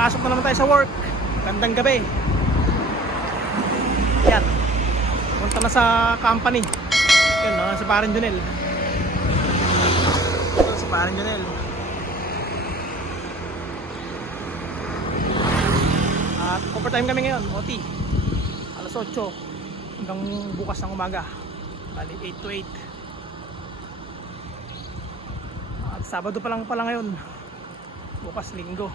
Pasok na naman tayo sa work. Gandang gabi. Yan. Punta na sa company. Yan, no? sa Parin Junel. Ito, sa Parin Junel. At overtime kami ngayon, OT. Alas 8 hanggang bukas ng umaga. Bali 8 to 8. At Sabado pa lang pala ngayon. Bukas linggo.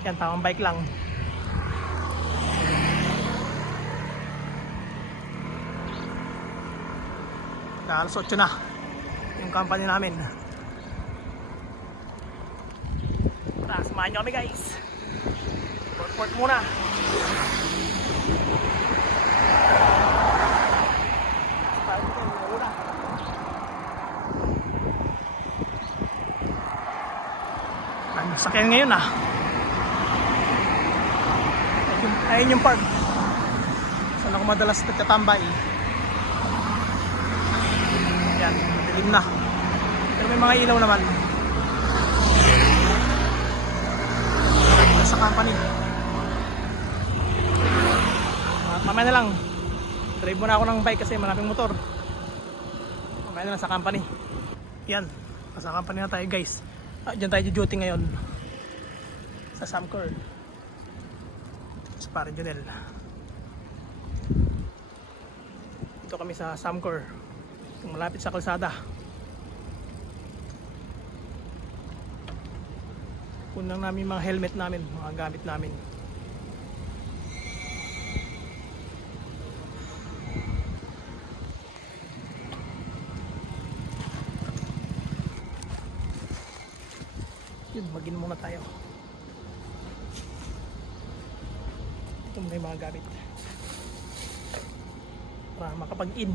Yan, tamang bike lang. Alas 8 na. Yung company namin. Tara, samahan nyo kami guys. Work muna. Sakyan ngayon ah. Ayun yung park. Saan ako madalas nagtatambay. Yan, dilim na. Pero may mga ilaw naman. Sa company. Ah, mamaya na lang. Drive muna ako ng bike kasi maraming motor. Mamaya na lang sa company. Yan, sa company na tayo guys. Ah, dyan tayo duty ngayon. Sa Samcor. Parin Junel. Dito kami sa Samcor. Malapit sa kalsada. Unang namin mga helmet namin, mga gamit namin. Yun, magin muna tayo. Ito muna yung mga gamit. Para makapag-in.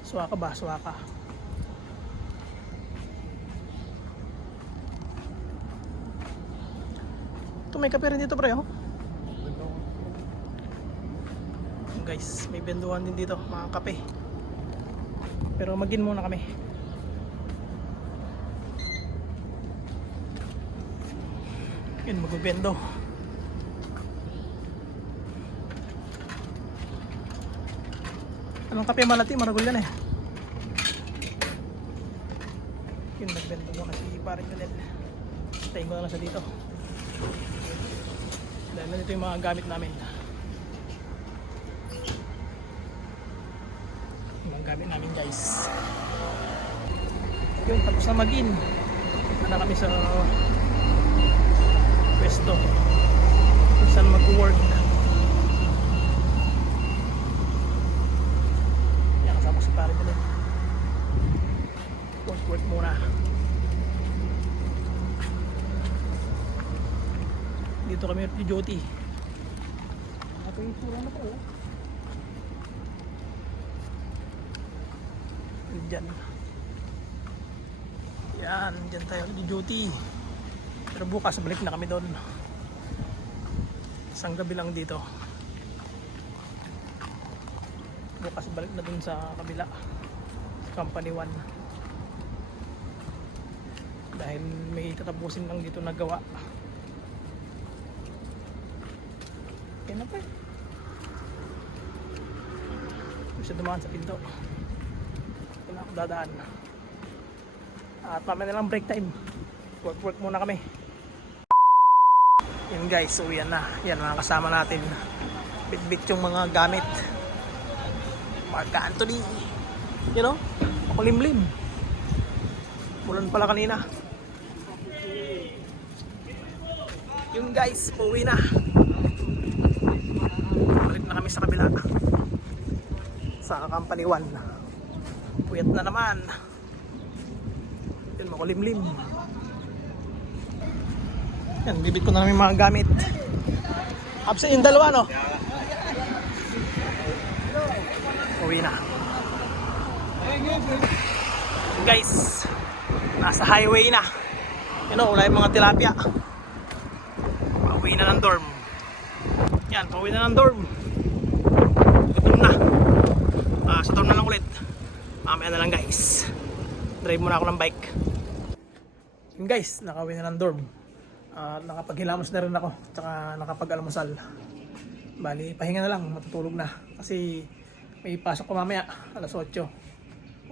Suwaka ba? Suwaka. Ito may kape rin dito pre oh. Guys, may benduhan din dito, mga kape. Pero magin muna kami. Yun, magbibendo. Anong kape malati? Maragol yan eh. Yun, nagbendo muna si paring Janel. Tayin ko na lang siya dito. Dahil nandito yung mga gamit namin. Yung mga gamit namin guys. Yun, tapos na mag-in. Na kami sa pwesto kung saan mag-work yan si pare din. Work muna. Dito kami duty ito yung sura na po dyan yan dyan tayo duty pero bukas balik na kami doon. Isang gabi lang dito. Bukas balik na doon sa kabila. Company 1. Dahil may tatapusin lang dito na gawa. Yan na pa. Gusto dumaan sa pinto. Na ako dadaan. At mamaya na lang break time. Work work muna kami. Yan guys, so yan na. Yan mga kasama natin. Bitbit yung mga gamit. Mark Anthony. You know? Makulimlim. Mulan pala kanina. Yung guys, pauwi na. Balik na kami sa kabila. Sa company 1. Puyat na naman. Yun, makulimlim. Yan, bibit ko na namin mga gamit. Absent yung dalawa, no? Uwi na. Guys, nasa highway na. Yun o, wala mga tilapia. Pauwi na ng dorm. Yan, pauwi na ng dorm. Gutom na. Ah, sa dorm na lang ulit. Mamaya na lang guys. Drive muna ako ng bike. Yun guys, nakawin na ng dorm. At nakapaghilamos na rin ako. Tsaka nakapag-almusal. Bali, pahinga na lang, matutulog na. Kasi may pasok ko mamaya, alas 8.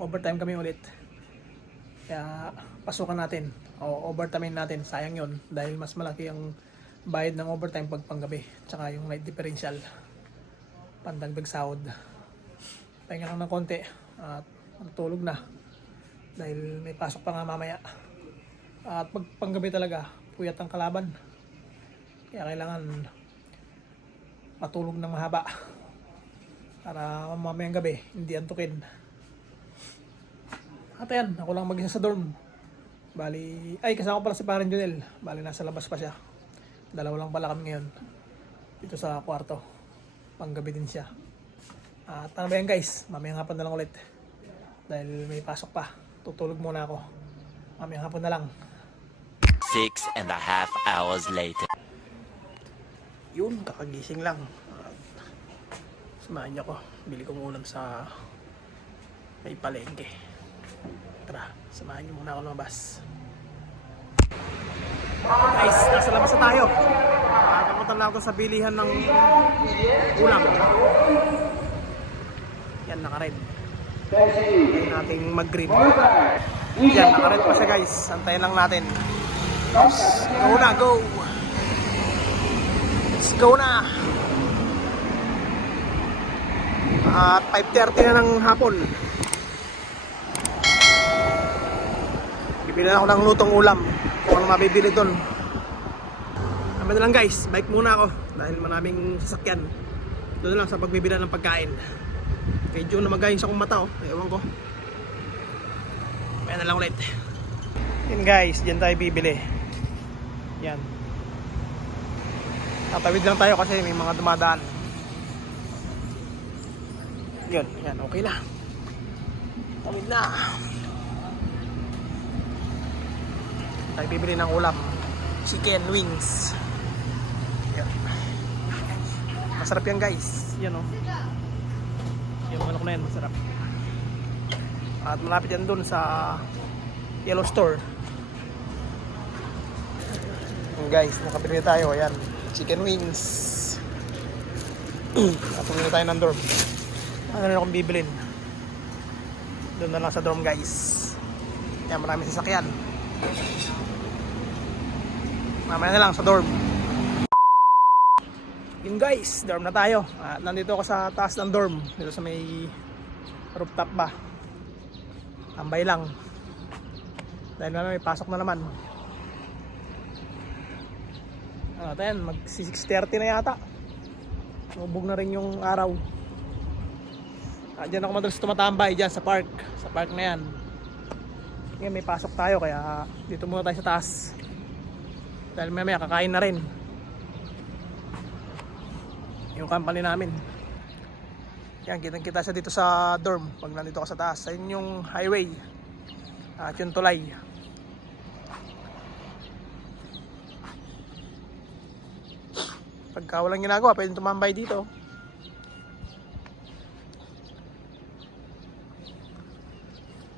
Overtime kami ulit. Kaya pasukan natin. O overtime natin, sayang yon Dahil mas malaki ang bayad ng overtime pag panggabi. Tsaka yung night differential. Pandagdag sahod. Pahinga lang ng konti. At matutulog na. Dahil may pasok pa nga mamaya. At pag panggabi talaga, puyat ang kalaban. Kaya kailangan matulog ng mahaba. Para mamayang gabi, hindi antukin. At ayan, ako lang mag-isa sa dorm. Bali, ay kasama ko pala si Parin Junel. Bali, nasa labas pa siya. Dalawa lang pala kami ngayon. Dito sa kwarto. Panggabi din siya. At ano ba yan guys? Mamayang hapon na lang ulit. Dahil may pasok pa. Tutulog muna ako. Mamayang hapon na lang. Six and a half hours later. Yun, kakagising lang. Samahan niyo ako. Bili kong ulam sa may palengke. Tara, samahan niyo muna ako lumabas. Guys, nasa labas na tayo. At napunta lang ako sa bilihan ng ulam. Yan, naka-red. Yan nating mag-green. Yan, naka-red pa siya guys. Antayin lang natin. Go na, go! Let's go na! At 5.30 na ng hapon. Bibili ako ng lutong ulam. Kung ano mabibili doon. Na lang guys, bike muna ako. Dahil maraming sasakyan. Doon lang sa pagbibila ng pagkain. Medyo na magayos akong mata oh. Ewan ko. Kaya na lang ulit. Yan guys, dyan tayo bibili. Yan. Tatawid lang tayo kasi may mga dumadaan. Yun, yan, okay na. Tawid na. Tayo bibili ng ulam. Chicken wings. Yan. Masarap yan guys. Yan oh. Yung manok na yan, masarap. At malapit yan dun sa Yellow Store. Guys, nakabili na tayo. Ayan, chicken wings. At tumili tayo ng dorm. Ano na akong bibilin? Doon na lang sa dorm guys. Ayan, maraming sasakyan. Mamaya na lang sa dorm. Yun guys, dorm na tayo. At nandito ako sa taas ng dorm. Dito sa may rooftop ba. Tambay lang. Dahil na may pasok na naman. Ano tayo, mag 6.30 na yata. Mubog na rin yung araw. Ah, dyan ako madalas tumatambay dyan sa park. Sa park na yan. Ngayon may pasok tayo kaya dito muna tayo sa taas. Dahil mamaya kakain na rin. Yung company namin. Yan, kitang kita siya dito sa dorm pag nandito ako sa taas. Ayun yung highway. At yung tulay. Pagka walang ginagawa, pwedeng tumambay dito.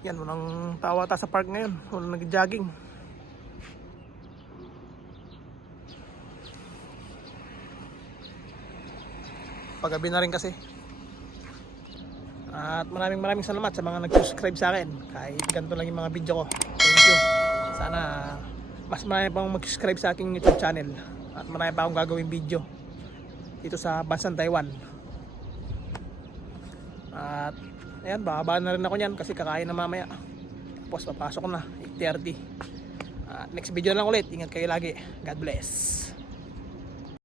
Yan, walang tawa ta sa park ngayon. Walang nag-jogging. Pagabi na rin kasi. At maraming maraming salamat sa mga nag-subscribe sa akin. Kahit ganito lang yung mga video ko. Thank you. Sana mas marami pang mag-subscribe sa aking YouTube channel. At marami pa akong gagawin video dito sa bansang Taiwan. At ayan, bababa na rin ako niyan kasi kakain na mamaya. Tapos papasok na, 8.30. At next video na lang ulit. Ingat kayo lagi. God bless.